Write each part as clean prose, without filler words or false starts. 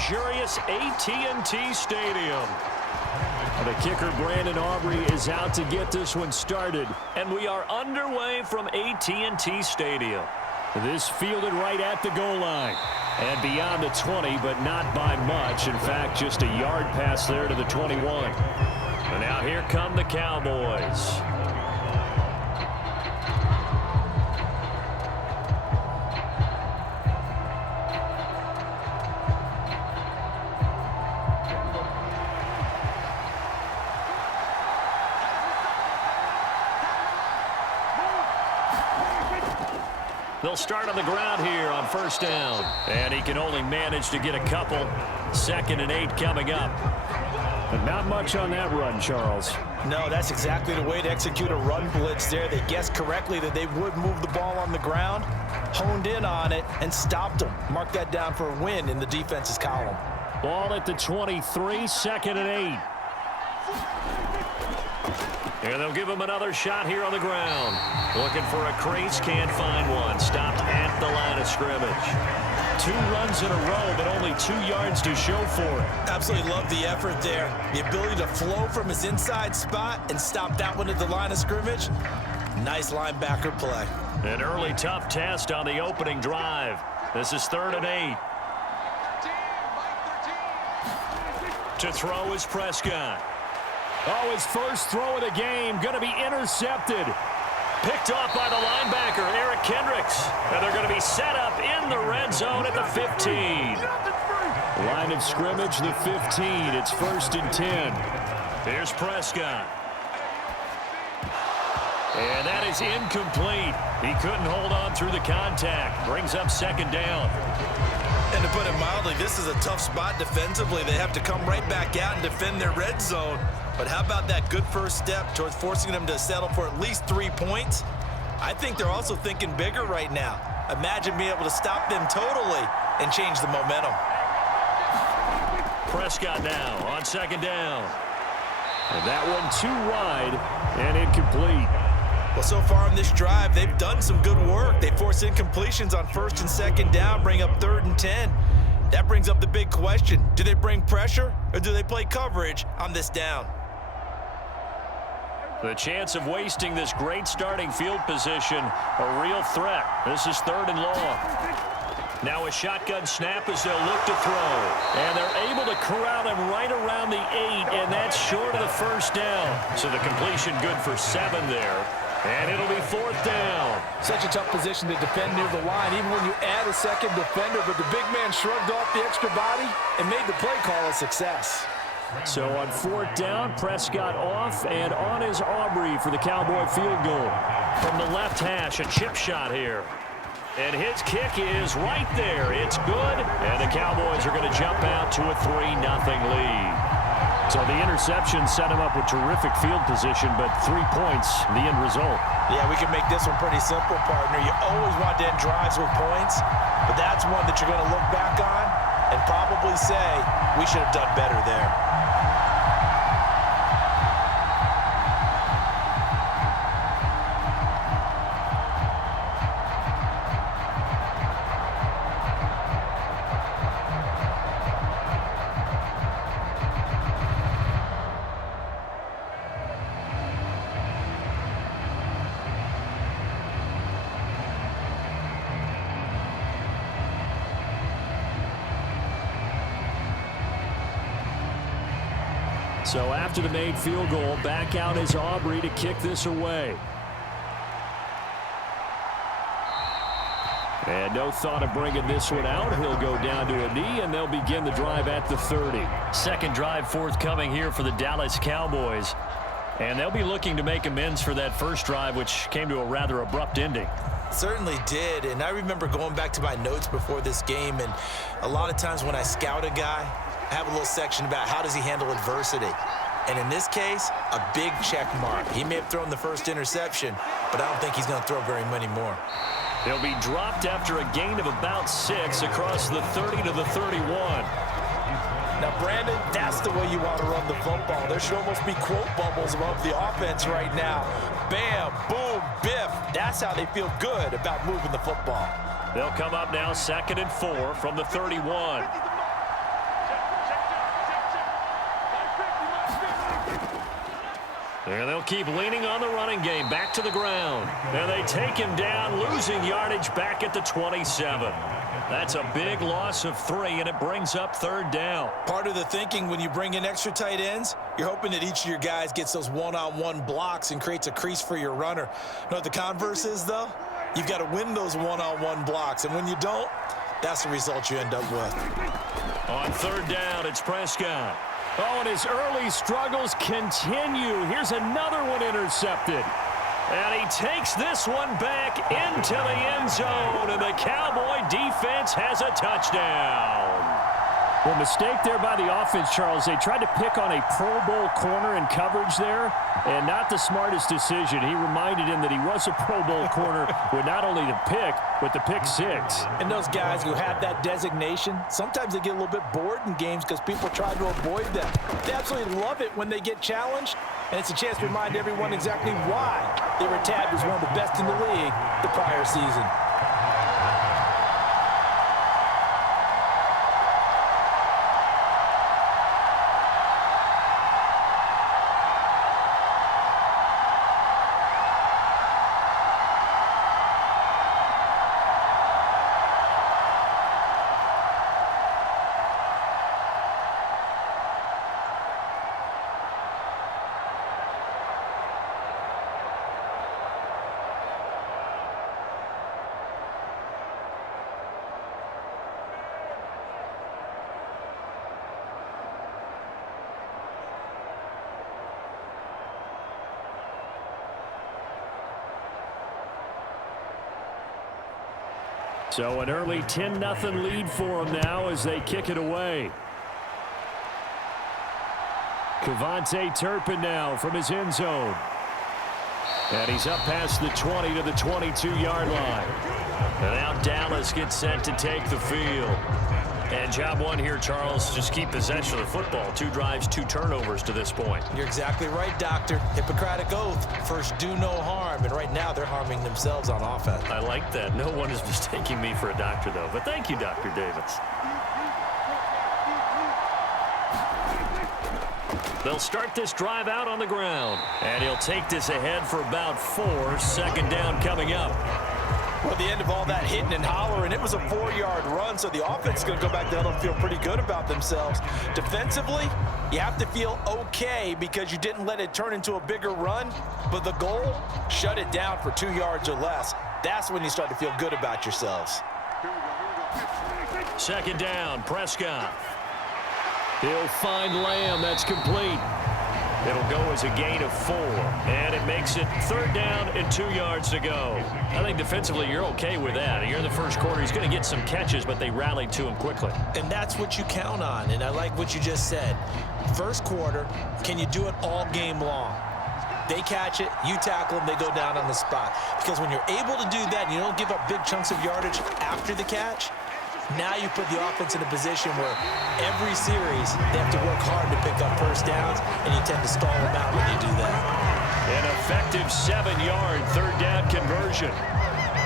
luxurious AT&T Stadium. The kicker, Brandon Aubrey, is out to get this one started. And we are underway from AT&T Stadium. This fielded right at the goal line. And beyond the 20, but not by much. In fact, just a yard pass there to the 21. And now here come the Cowboys. They'll start on the ground here on first down. And he can only manage to get a couple. 2nd and 8 coming up. And not much on that run, Charles. No, that's exactly the way to execute a run blitz there. They guessed correctly that they would move the ball on the ground, honed in on it, and stopped them. Mark that down for a win in the defense's column. Ball at the 23, 2nd and 8. And they'll give him another shot here on the ground. Looking for a crease, can't find one. Stopped at the line of scrimmage. 2 runs in a row, but only 2 yards to show for it. Absolutely love the effort there. The ability to flow from his inside spot and stop that one at the line of scrimmage. Nice linebacker play. An early tough test on the opening drive. This is 3rd and 8. To throw is Prescott. Oh, his first throw of the game going to be intercepted. Picked off by the linebacker, Eric Kendricks. And they're going to be set up in the red zone at the 15. Line of scrimmage, the 15. It's 1st and 10. Here's Prescott. And that is incomplete. He couldn't hold on through the contact. Brings up 2nd down. And to put it mildly, this is a tough spot defensively. They have to come right back out and defend their red zone. But how about that good first step towards forcing them to settle for at least 3 points? I think they're also thinking bigger right now. Imagine being able to stop them totally and change the momentum. Prescott now on 2nd down. And that one too wide and incomplete. Well, so far in this drive, they've done some good work. They force incompletions on 1st and 2nd down, bring up 3rd and 10. That brings up the big question. Do they bring pressure or do they play coverage on this down? The chance of wasting this great starting field position, a real threat. This is 3rd and long. Now a shotgun snap as they'll look to throw. And they're able to corral him right around the 8, and that's short of the 1st down. So the completion good for 7 there. And it'll be 4th down. Such a tough position to defend near the line, even when you add a second defender. But the big man shrugged off the extra body and made the play call a success. So on 4th down, Prescott off, and on is Aubrey for the Cowboy field goal. From the left hash, a chip shot here. And his kick is right there. It's good. And the Cowboys are going to jump out to a 3-0 lead. So the interception set him up with terrific field position, but 3 points, the end result. Yeah, we can make this one pretty simple, partner. You always want to end drives with points, but that's one that you're going to look back on and probably say, we should have done better there. So after the made field goal, back out is Aubrey to kick this away. And no thought of bringing this one out. He'll go down to a knee, and they'll begin the drive at the 30. Second drive forthcoming here for the Dallas Cowboys. And they'll be looking to make amends for that first drive, which came to a rather abrupt ending. Certainly did, and I remember going back to my notes before this game, and a lot of times when I scout a guy, I have a little section about how does he handle adversity. And in this case, a big check mark. He may have thrown the first interception, but I don't think he's going to throw very many more. He'll be dropped after a gain of about 6 across the 30 to the 31. Now, Brandon, that's the way you want to run the football. There should almost be quote bubbles above the offense right now. Bam, boom, biff. That's how they feel good about moving the football. They'll come up now 2nd and 4 from the 31. And they'll keep leaning on the running game. Back to the ground. And they take him down, losing yardage back at the 27. That's a big loss of 3, and it brings up 3rd down. Part of the thinking when you bring in extra tight ends, you're hoping that each of your guys gets those one-on-one blocks and creates a crease for your runner. You know what the converse is, though? You've got to win those one-on-one blocks, and when you don't, that's the result you end up with. On 3rd down, it's Prescott. Oh, and his early struggles continue. Here's another one intercepted. And he takes this one back into the end zone, and the Cowboy defense has a touchdown. Well, mistake there by the offense, Charles. They tried to pick on a Pro Bowl corner in coverage there, and not the smartest decision. He reminded him that he was a Pro Bowl corner with not only the pick, but the pick 6. And those guys who have that designation, sometimes they get a little bit bored in games because people try to avoid them. They absolutely love it when they get challenged, and it's a chance to remind everyone exactly why they were tabbed as one of the best in the league the prior season. So an early 10-0 lead for them now as they kick it away. Cavante Turpin now from his end zone. And he's up past the 20 to the 22-yard line. And now Dallas gets set to take the field. And job 1 here, Charles, just keep possession of the football. 2 drives, 2 turnovers to this point. You're exactly right, Doctor. Hippocratic oath. First, do no harm. And right now, they're harming themselves on offense. I like that. No one is mistaking me for a doctor, though. But thank you, Dr. Davis. They'll start this drive out on the ground. And he'll take this ahead for about 4. 2nd down coming up. Well, at the end of all that hitting and hollering, it was a 4-yard run, so the offense is going to go back down and feel pretty good about themselves. Defensively, you have to feel okay because you didn't let it turn into a bigger run, but the goal, shut it down for 2 yards or less. That's when you start to feel good about yourselves. 2nd down, Prescott. He'll find Lamb. That's complete. It'll go as a gain of 4, and it makes it 3rd down and 2 yards to go. I think defensively you're okay with that. You're in the first quarter. He's going to get some catches, but they rallied to him quickly. And that's what you count on, and I like what you just said. First quarter, can you do it all game long? They catch it, you tackle them, they go down on the spot. Because when you're able to do that and you don't give up big chunks of yardage after the catch, now you put the offense in a position where every series they have to work hard to pick up first downs, and you tend to stall them out when you do that. An effective 7-yard 3rd down conversion.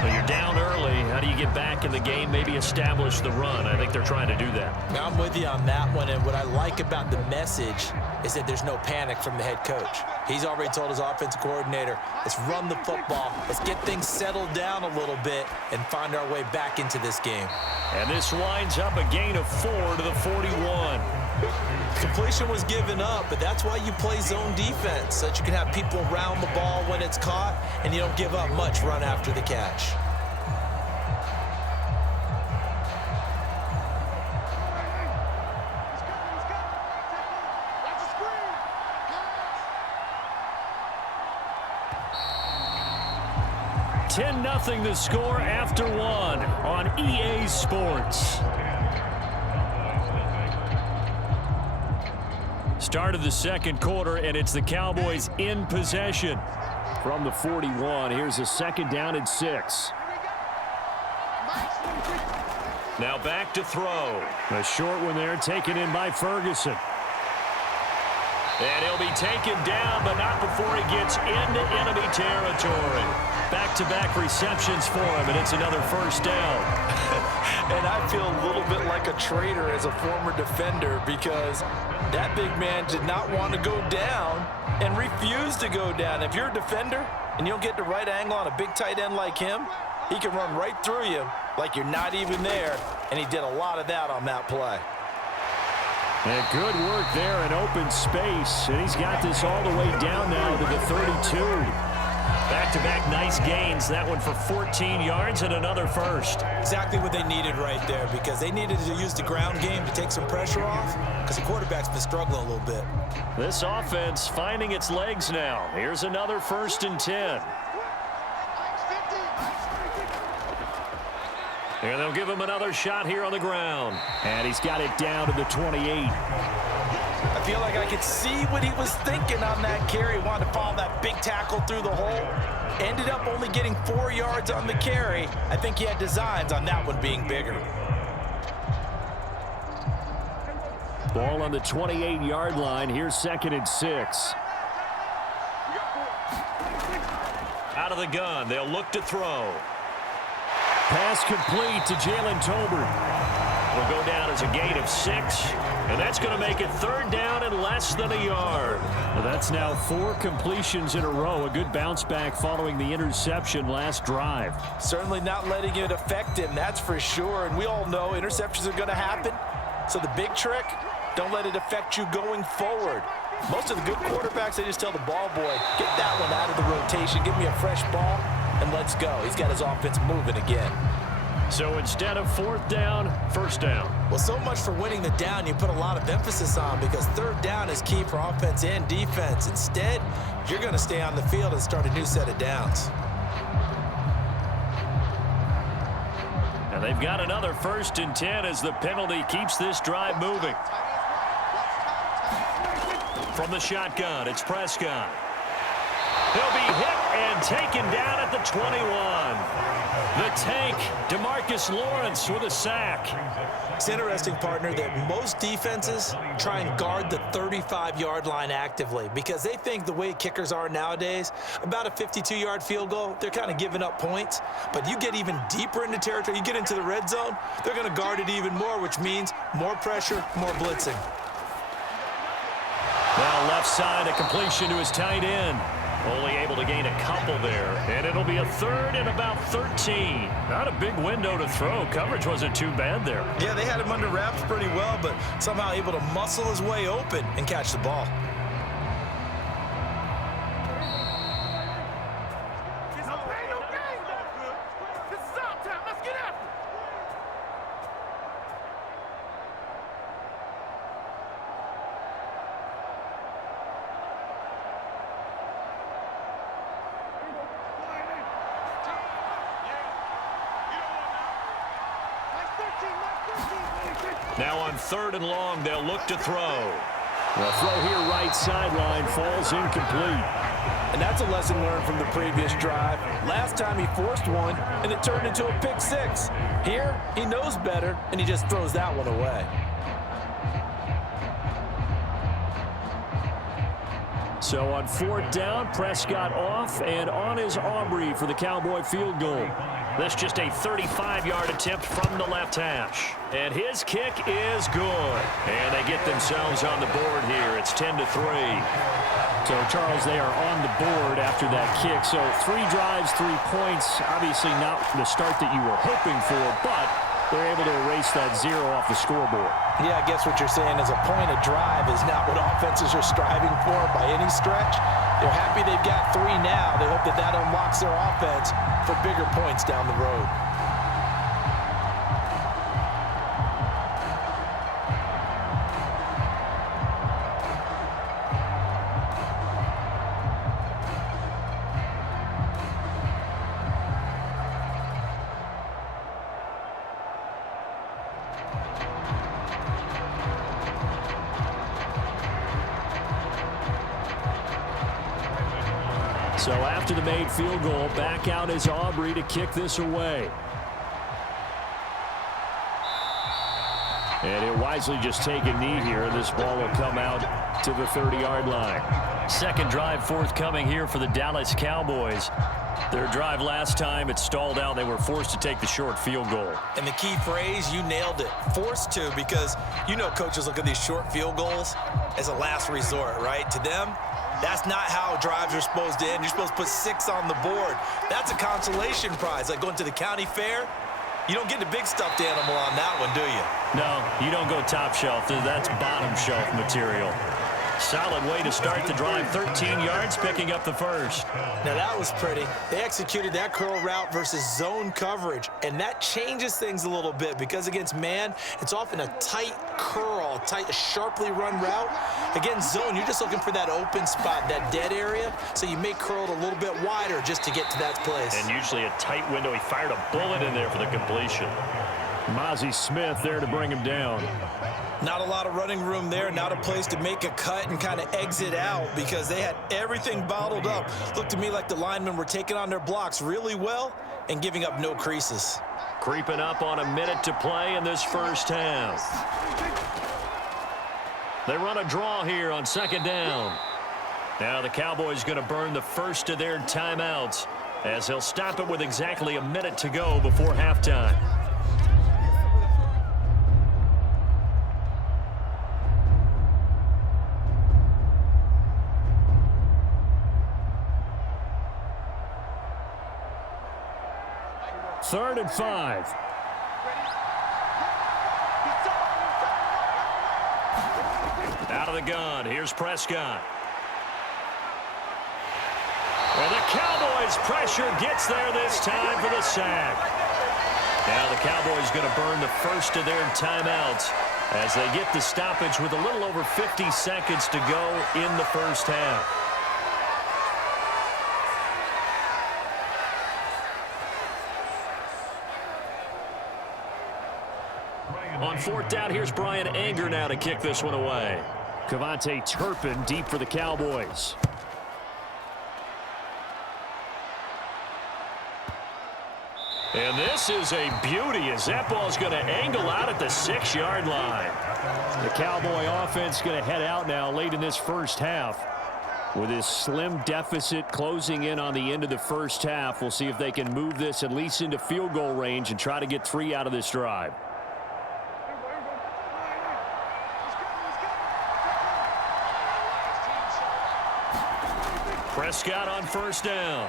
Well, you're down early. How do you get back in the game, maybe establish the run? I think they're trying to do that. Now, I'm with you on that one, and what I like about the message is that there's no panic from the head coach. He's already told his offensive coordinator, let's run the football, let's get things settled down a little bit and find our way back into this game. And this winds up a gain of 4 to the 41. Completion was given up, but that's why you play zone defense, so that you can have people around the ball when it's caught, and you don't give up much run after the catch. Nothing the score after 1 on EA Sports. Start of the second quarter, and it's the Cowboys in possession. From the 41, here's a 2nd down and 6. Now back to throw. A short one there taken in by Ferguson. And he'll be taken down, but not before he gets into enemy territory. Back-to-back receptions for him, and it's another first down. And I feel a little bit like a traitor as a former defender because that big man did not want to go down and refused to go down. If you're a defender and you don't get the right angle on a big tight end like him, he can run right through you like you're not even there, and he did a lot of that on that play. And good work there in open space, and he's got this all the way down now to the 32. Back-to-back nice gains. That one for 14 yards and another first. Exactly what they needed right there because they needed to use the ground game to take some pressure off because the quarterback's been struggling a little bit. This offense finding its legs now. Here's another 1st and 10. And they'll give him another shot here on the ground. And he's got it down to the 28. I feel like I could see what he was thinking on that carry. He wanted to follow that big tackle through the hole. Ended up only getting 4 yards on the carry. I think he had designs on that one being bigger. Ball on the 28-yard line. Here's 2nd and 6. Out of the gun. They'll look to throw. Pass complete to Jalen Tolbert. Will go down as a gain of 6, and that's going to make it 3rd down and less than a yard. Well, that's now 4 completions in a row. A good bounce back following the interception last drive. Certainly not letting it affect him, that's for sure. And we all know interceptions are going to happen. So the big trick, don't let it affect you going forward. Most of the good quarterbacks, they just tell the ball boy, get that one out of the rotation, give me a fresh ball, and let's go. He's got his offense moving again. So instead of 4th down, 1st down. Well, so much for winning the down you put a lot of emphasis on because 3rd down is key for offense and defense. Instead, you're going to stay on the field and start a new set of downs. And they've got another 1st and 10 as the penalty keeps this drive moving. From the shotgun, it's Prescott. He'll be hit and taken down at the 21. The tank, DeMarcus Lawrence with a sack. It's interesting, partner, that most defenses try and guard the 35-yard line actively because they think the way kickers are nowadays, about a 52-yard field goal, they're kind of giving up points. But you get even deeper into territory, you get into the red zone, they're going to guard it even more, which means more pressure, more blitzing. Now left side, a completion to his tight end. Only able to gain a couple there, and it'll be a 3rd and about 13. Not a big window to throw. Coverage wasn't too bad there. Yeah, they had him under wraps pretty well, but somehow able to muscle his way open and catch the ball. Now on 3rd and long, they'll look to throw. The throw here right sideline falls incomplete. And that's a lesson learned from the previous drive. Last time he forced one, and it turned into a pick 6. Here, he knows better, and he just throws that one away. So on 4th down, Prescott off, and on is Aubrey for the Cowboy field goal. This just a 35-yard attempt from the left hash. And his kick is good. And they get themselves on the board here. It's 10-3. So, Charles, they are on the board after that kick. So 3 drives, 3 points. Obviously not the start that you were hoping for, but they're able to erase that 0 off the scoreboard. Yeah, I guess what you're saying is a point of drive is not what offenses are striving for by any stretch. They're happy they've got 3 now. They hope that that unlocks their offense for bigger points down the road. So after the made field goal, back out is Aubrey to kick this away. And he'll wisely just take a knee here. This ball will come out to the 30-yard line. Second drive forthcoming here for the Dallas Cowboys. Their drive last time, it stalled out. They were forced to take the short field goal. And the key phrase, you nailed it, forced to, because you know coaches look at these short field goals as a last resort, right? To them, that's not how drives are supposed to end. You're supposed to put 6 on the board. That's a consolation prize, like going to the county fair. You don't get the big stuffed animal on that one, do you? No, you don't go top shelf. That's bottom shelf material. Solid way to start the drive. 13 yards, picking up the first. Now that was pretty. They executed that curl route versus zone coverage, and that changes things a little bit because against man, it's often a tight curl, tight, sharply run route. Against zone, you're just looking for that open spot, that dead area, so you may curl it a little bit wider just to get to that place. And usually a tight window. He fired a bullet in there for the completion. Mozzie Smith there to bring him down. Not a lot of running room there, not a place to make a cut and kind of exit out because they had everything bottled up. Looked to me like the linemen were taking on their blocks really well and giving up no creases. Creeping up on a minute to play in this first half. They run a draw here on second down. Now the Cowboys going to burn the first of their timeouts as they'll stop it with exactly a minute to go before halftime. Third and 5. Out of the gun, here's Prescott. And the Cowboys' pressure gets there this time for the sack. Now the Cowboys going to burn the first of their timeouts as they get the stoppage with a little over 50 seconds to go in the first half. On fourth down, here's Brian Anger now to kick this one away. Cavante Turpin deep for the Cowboys. And this is a beauty as that ball's going to angle out at the 6-yard line. The Cowboy offense going to head out now late in this first half. With this slim deficit closing in on the end of the first half, we'll see if they can move this at least into field goal range and try to get 3 out of this drive. Prescott on first down.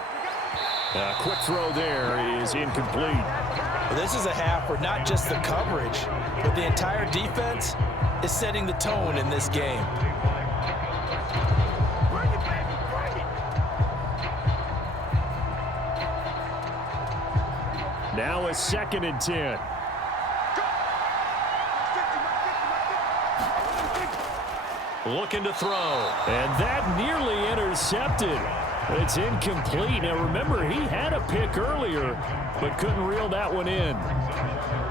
A quick throw there is incomplete. Well, this is a half where not just the coverage, but the entire defense is setting the tone in this game. Now a 2nd and 10. Looking to throw. And that nearly intercepted. It's incomplete. Now remember, he had a pick earlier, but couldn't reel that one in.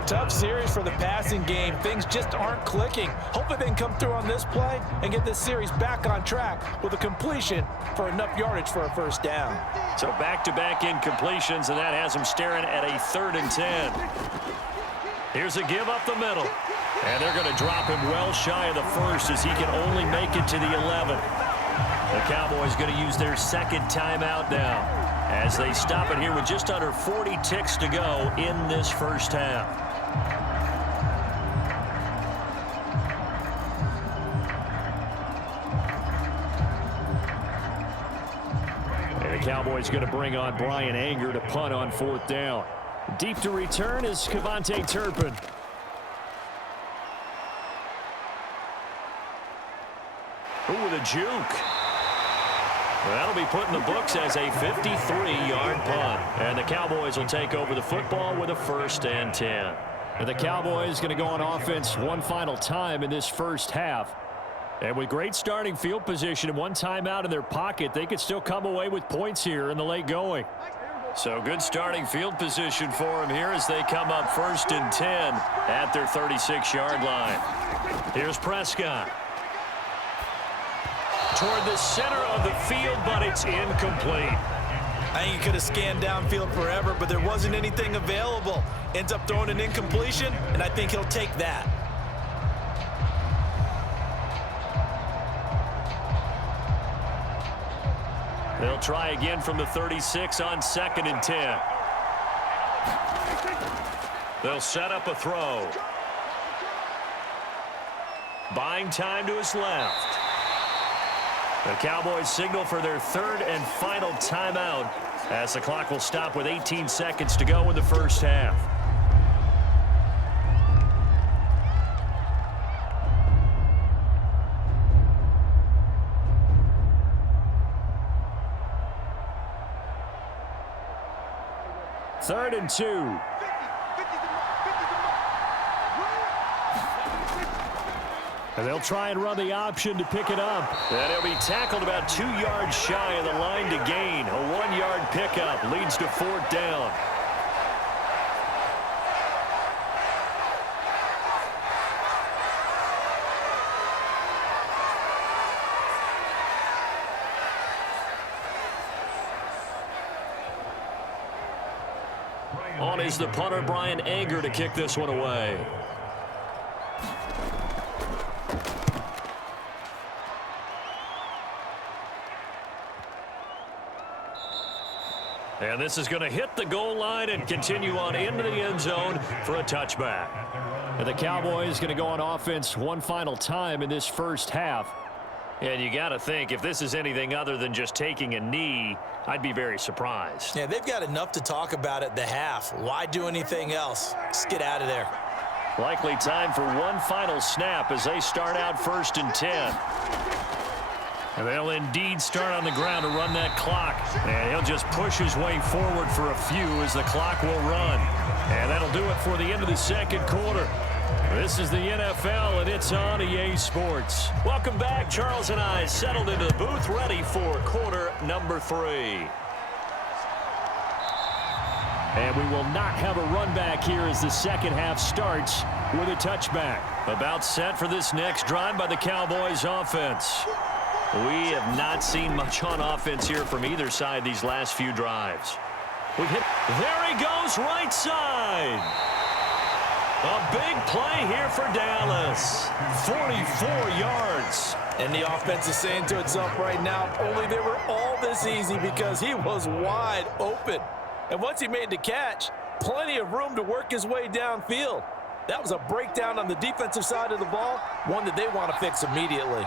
Tough series for the passing game. Things just aren't clicking. Hopefully they can come through on this play and get this series back on track with a completion for enough yardage for a first down. So back-to-back incompletions, and that has him staring at a 3rd and 10. Here's a give up the middle. And they're going to drop him well shy of the first as he can only make it to the 11. The Cowboys going to use their second timeout now as they stop it here with just under 40 ticks to go in this first half. And the Cowboys going to bring on Brian Anger to punt on 4th down. Deep to return is Cavante Turpin. Ooh, with a juke. That'll be put in the books as a 53-yard punt. And the Cowboys will take over the football with a 1st and 10. And the Cowboys going to go on offense one final time in this first half. And with great starting field position and one timeout in their pocket, they could still come away with points here in the late going. So good starting field position for them here as they come up 1st and 10 at their 36-yard line. Here's Prescott. Toward the center of the field, but it's incomplete. I think he could have scanned downfield forever, but there wasn't anything available. Ends up throwing an incompletion, and I think he'll take that. try again from the 36 on 2nd and 10. They'll set up a throw. Buying time to his left. The Cowboys signal for their 3rd and final timeout as the clock will stop with 18 seconds to go in the first half. Third and 2. And they'll try and run the option to pick it up. And he'll be tackled about 2 yards shy of the line to gain. A 1-yard pickup leads to 4th down. On is the punter, Brian Anger, to kick this one away. And this is going to hit the goal line and continue on into the end zone for a touchback. And the Cowboys going to go on offense one final time in this first half. And you got to think, if this is anything other than just taking a knee, I'd be very surprised. Yeah, they've got enough to talk about at the half. Why do anything else? Just get out of there. Likely time for one final snap as they start out 1st and 10. And they'll indeed start on the ground to run that clock. And he'll just push his way forward for a few as the clock will run. And that'll do it for the end of the second quarter. This is the NFL, and it's on EA Sports. Welcome back. Charles and I settled into the booth, ready for quarter number 3. And we will not have a run back here as the second half starts with a touchback. About set for this next drive by the Cowboys offense. We have not seen much on offense here from either side these last few drives. We've hit. There he goes, right side. A big play here for Dallas. 44 yards. And the offense is saying to itself right now, only they were all this easy because he was wide open. And once he made the catch, plenty of room to work his way downfield. That was a breakdown on the defensive side of the ball, one that they want to fix immediately.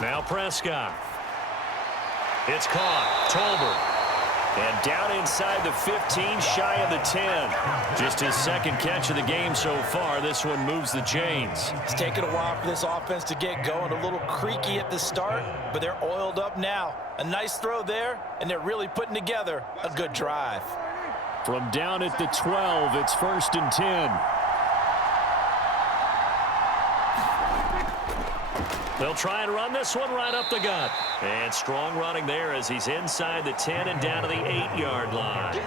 Now Prescott. It's caught. Tolbert. And down inside the 15, shy of the 10. Just his second catch of the game so far. This one moves the chains. It's taken a while for this offense to get going. A little creaky at the start, but they're oiled up now. A nice throw there, and they're really putting together a good drive. From down at the 12, it's 1st and 10. They'll try and run this one right up the gut. And strong running there as he's inside the 10 and down to the 8-yard line.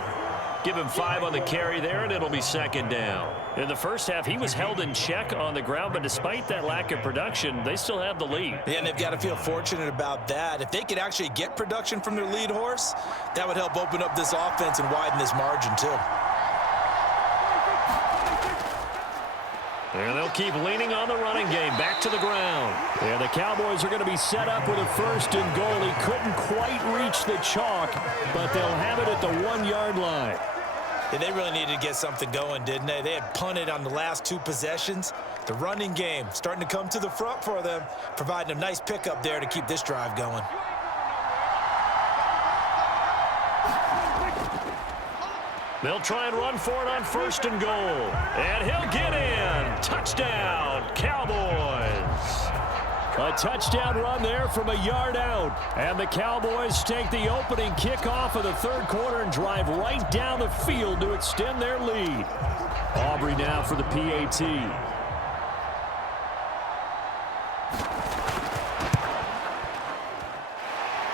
Give him 5 on the carry there, and it'll be 2nd down. In the first half, he was held in check on the ground, but despite that lack of production, they still have the lead. Yeah, and they've got to feel fortunate about that. If they could actually get production from their lead horse, that would help open up this offense and widen this margin too. And they'll keep leaning on the running game. Back to the ground. And the Cowboys are going to be set up with a 1st and goal. He couldn't quite reach the chalk, but they'll have it at the 1-yard line. Yeah, they really needed to get something going, didn't they? They had punted on the last 2 possessions. The running game starting to come to the front for them, providing a nice pickup there to keep this drive going. They'll try and run for it on 1st and goal. And he'll get in. Touchdown, Cowboys. A touchdown run there from a yard out. And the Cowboys take the opening kickoff of the 3rd quarter and drive right down the field to extend their lead. Aubrey now for the PAT.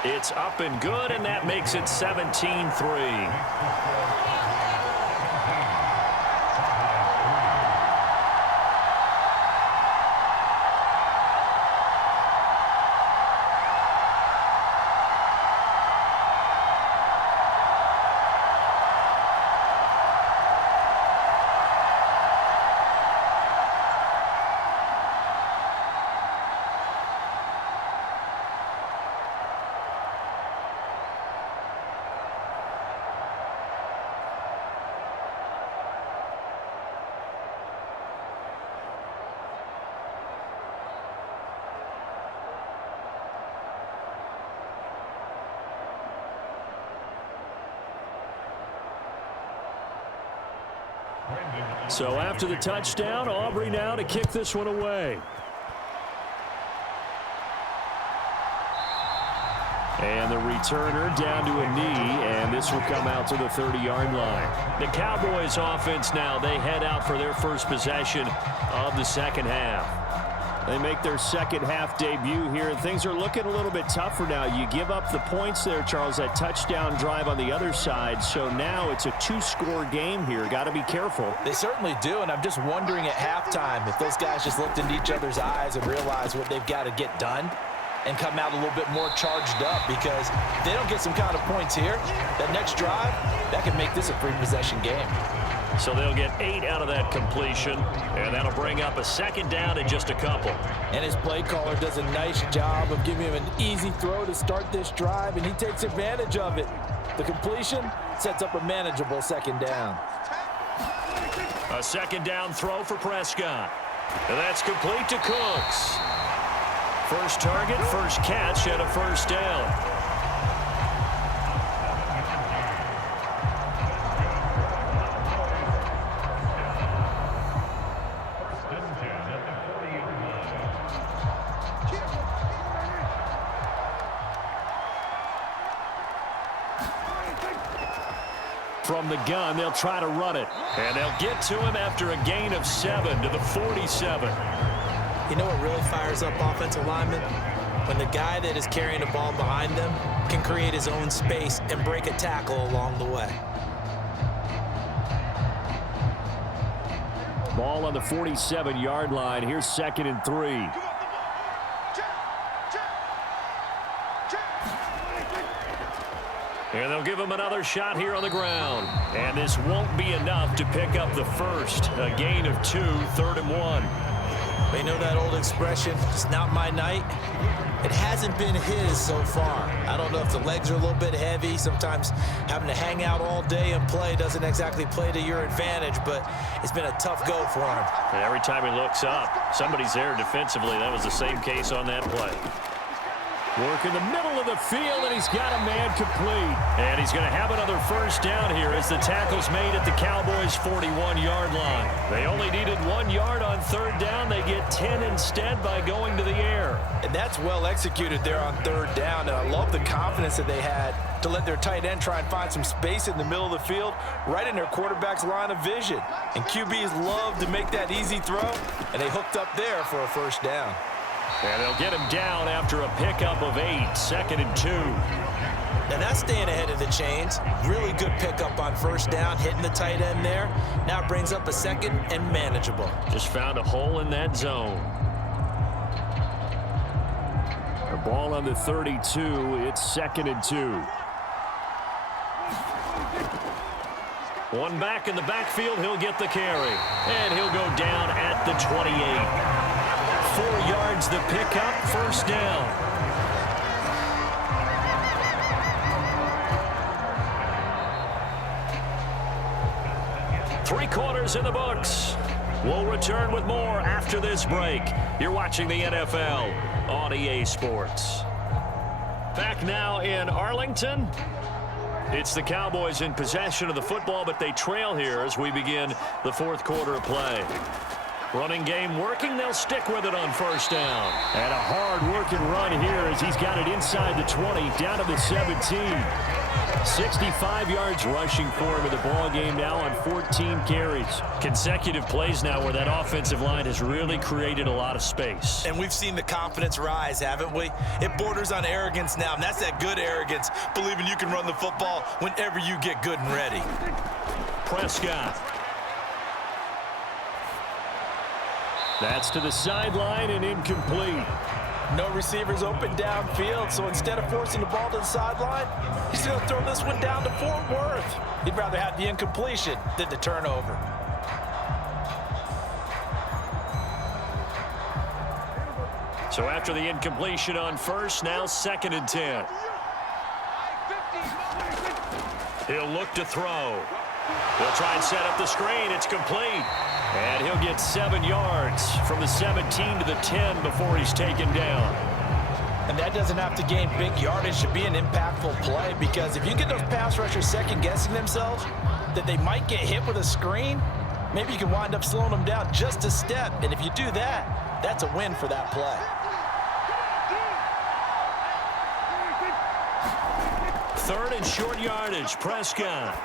It's up and good, and that makes it 17-3. So after the touchdown, Aubrey now to kick this one away. And the returner down to a knee, and this will come out to the 30-yard line. The Cowboys offense now, they head out for their first possession of the second half. They make their second half debut here, and things are looking a little bit tougher now. You give up the points there, Charles, that touchdown drive on the other side. So now it's a two-score game here. Got to be careful. They certainly do, and I'm just wondering at halftime if those guys just looked into each other's eyes and realized what they've got to get done and come out a little bit more charged up, because if they don't get some kind of points here, that next drive, that could make this a three-possession game. So they'll get 8 out of that completion, and that'll bring up a second down in just a couple. And his play caller does a nice job of giving him an easy throw to start this drive, and he takes advantage of it. The completion sets up a manageable second down. A second down throw for Prescott. And that's complete to Cooks. First target, first catch, and a first down. From the gun, they'll try to run it. And they'll get to him after a gain of 7 to the 47. You know what really fires up offensive linemen? When the guy that is carrying the ball behind them can create his own space and break a tackle along the way. Ball on the 47-yard line. Here's 2nd and 3. And they'll give him another shot here on the ground. And this won't be enough to pick up the first. A gain of 2, 3rd and 1. You know that old expression, it's not my night? It hasn't been his so far. I don't know if the legs are a little bit heavy. Sometimes having to hang out all day and play doesn't exactly play to your advantage, but it's been a tough go for him. And every time he looks up, somebody's there defensively. That was the same case on that play. Work in the middle of the field, and he's got a man complete. And he's going to have another first down here as the tackle's made at the Cowboys' 41-yard line. They only needed 1 yard on 3rd down. They get 10 instead by going to the air. And that's well executed there on 3rd down, and I love the confidence that they had to let their tight end try and find some space in the middle of the field, right in their quarterback's line of vision. And QBs love to make that easy throw, and they hooked up there for a first down. And they'll get him down after a pickup of 8, 2nd and 2. Now that's staying ahead of the chains. Really good pickup on 1st down, hitting the tight end there. Now it brings up a 2nd and manageable. Just found a hole in that zone. The ball on the 32. It's 2nd and 2. One back in the backfield. He'll get the carry. And he'll go down at the 28. 4 yards the pickup, first down. Three quarters in the books. We'll return with more after this break. You're watching the NFL on EA Sports. Back now in Arlington. It's the Cowboys in possession of the football, but they trail here as we begin the 4th quarter of play. Running game working. They'll stick with it on 1st down. And a hard-working run here as he's got it inside the 20, down to the 17. 65 yards rushing for him in the ball game now on 14 carries. Consecutive plays now where that offensive line has really created a lot of space. And we've seen the confidence rise, haven't we? It borders on arrogance now, and that's that good arrogance, believing you can run the football whenever you get good and ready. Prescott. That's to the sideline and incomplete. No receivers open downfield, so instead of forcing the ball to the sideline, he's going to throw this one down to Fort Worth. He'd rather have the incompletion than the turnover. So after the incompletion on 1st, now 2nd and 10. He'll look to throw. He'll try and set up the screen. It's complete. And he'll get 7 yards from the 17 to the 10 before he's taken down. And that doesn't have to gain big yardage to be an impactful play, because if you get those pass rushers second-guessing themselves that they might get hit with a screen, maybe you can wind up slowing them down just a step. And if you do that, that's a win for that play. Third and short yardage, Prescott.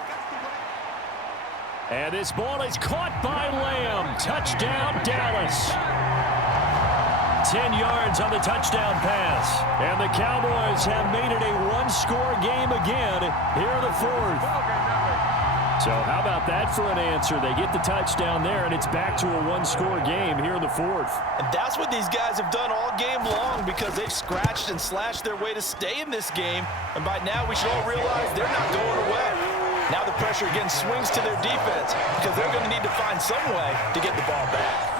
And this ball is caught by Lamb. Touchdown, Dallas. 10 yards on the touchdown pass. And the Cowboys have made it a one-score game again here in the fourth. So how about that for an answer? They get the touchdown there, and it's back to a one-score game here in the fourth. And that's what these guys have done all game long because they've scratched and slashed their way to stay in this game. And by now, we should all realize they're not going away. Now the pressure again swings to their defense because they're going to need to find some way to get the ball back.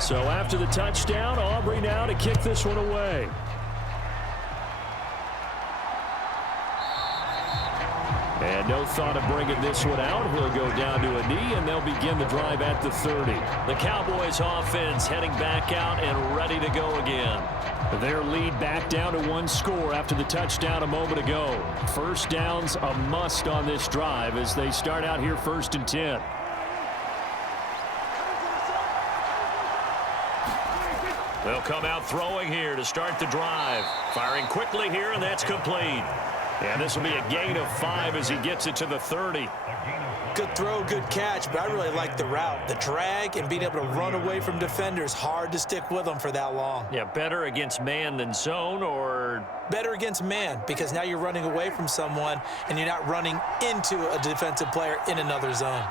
So after the touchdown, Aubrey now to kick this one away. And no thought of bringing this one out. He'll go down to a knee, and they'll begin the drive at the 30. The Cowboys offense heading back out and ready to go again. Their lead back down to one score after the touchdown a moment ago. First down's a must on this drive as they start out here 1st and 10. They'll come out throwing here to start the drive. Firing quickly here, and that's complete. And this will be a gain of 5 as he gets it to the 30. Good throw, good catch, but I really like the route. The drag and being able to run away from defenders, hard to stick with them for that long. Yeah, better against man than zone, or better against man because now you're running away from someone and you're not running into a defensive player in another zone.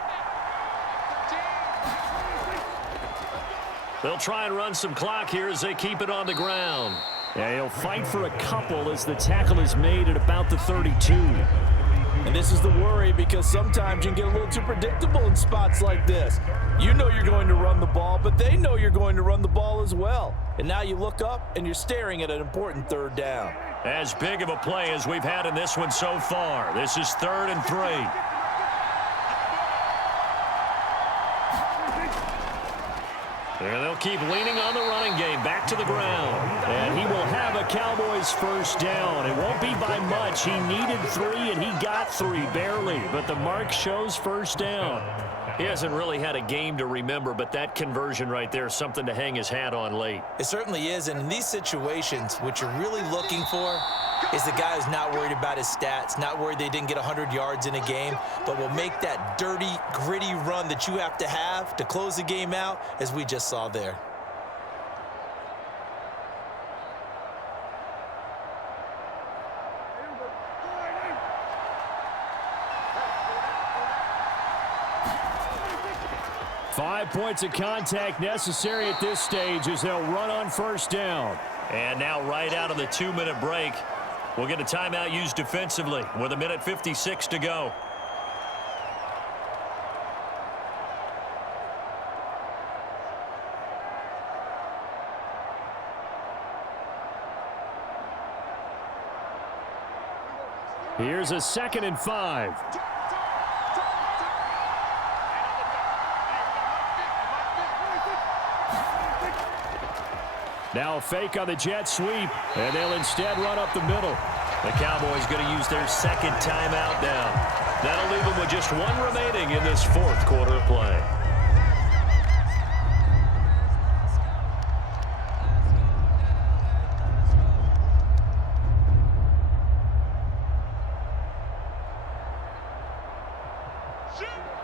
they'll try and run some clock here as they keep it on the ground. Yeah, he'll fight for a couple as the tackle is made at about the 32. And this is the worry because sometimes you can get a little too predictable in spots like this. You know you're going to run the ball, but they know you're going to run the ball as well. And now you look up and you're staring at an important 3rd down. As big of a play as we've had in this one so far. This is 3rd and 3. And they'll keep leaning on the running game. Back to the ground. And he will have a Cowboys first down. It won't be by much. He needed 3, and he got 3, barely. But the mark shows first down. He hasn't really had a game to remember, but that conversion right there is something to hang his hat on late. It certainly is, and in these situations, what you're really looking for is the guy who's not worried about his stats, not worried they didn't get 100 yards in a game, but will make that dirty, gritty run that you have to close the game out, as we just saw there. Five points of contact necessary at this stage as they'll run on first down. And now right out of the 2-minute break, we'll get a timeout used defensively with 1:56 to go. Here's a 2nd and 5. Now a fake on the jet sweep, and they'll instead run up the middle. The Cowboys going to use their 2nd timeout now. That'll leave them with just 1 remaining in this 4th quarter of play.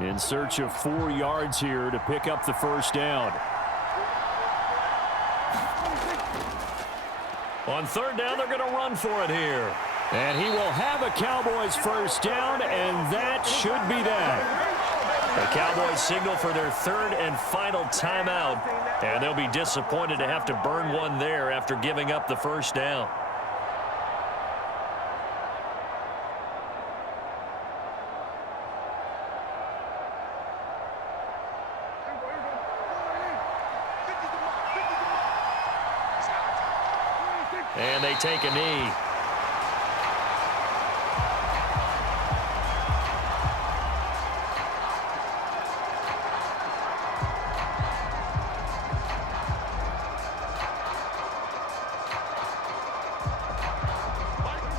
In search of 4 yards here to pick up the first down. On 3rd down, they're going to run for it here. And he will have a Cowboys first down, and that should be that. The Cowboys signal for their 3rd and final timeout And they'll be disappointed to have to burn one there after giving up the first down. And they take a knee.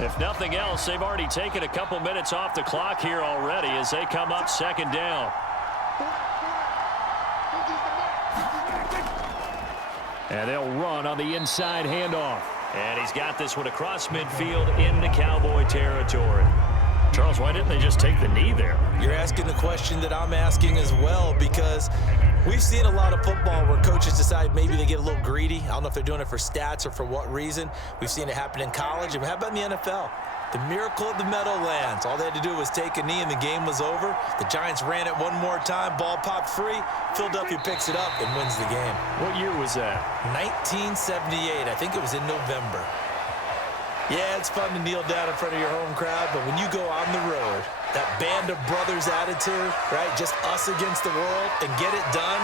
If nothing else, they've already taken a couple minutes off the clock here already as they come up second down. And they'll run on the inside handoff. And he's got this one across midfield into Cowboy territory. Charles, why didn't they just take the knee there? You're asking the question that I'm asking as well, because we've seen a lot of football where coaches decide maybe they get a little greedy. I don't know if they're doing it for stats or for what reason. We've seen it happen in college. And how about in the NFL? The miracle of the Meadowlands. All they had to do was take a knee and the game was over. The Giants ran it one more time. Ball popped free. Philadelphia picks it up and wins the game. What year was that? 1978. I think it was in November. Yeah, it's fun to kneel down in front of your home crowd, but when you go on the road, that band of brothers attitude, right? Just us against the world and get it done.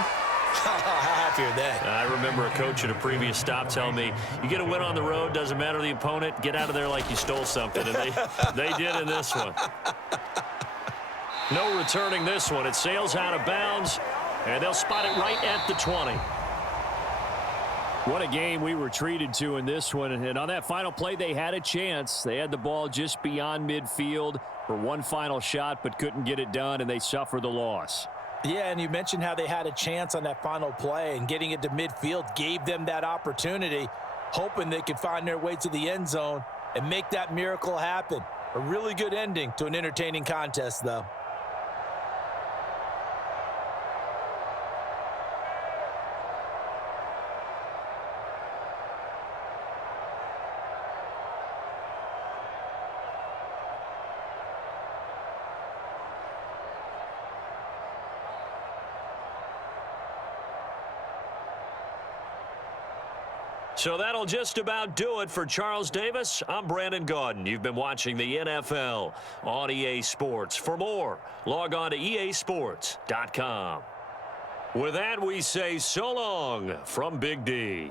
How happy are they? I remember a coach at a previous stop telling me, you get a win on the road, doesn't matter the opponent, get out of there like you stole something. And they did in this one. No returning this one. It sails out of bounds, and they'll spot it right at the 20. What a game we were treated to in this one. And on that final play, they had a chance. They had the ball just beyond midfield for one final shot, but couldn't get it done, and they suffered the loss. Yeah, and you mentioned how they had a chance on that final play, and getting it to midfield gave them that opportunity, hoping they could find their way to the end zone and make that miracle happen. A really good ending to an entertaining contest, though. So that'll just about do it for Charles Davis. I'm Brandon Gaudin. You've been watching the NFL on EA Sports. For more, log on to easports.com. With that, we say so long from Big D.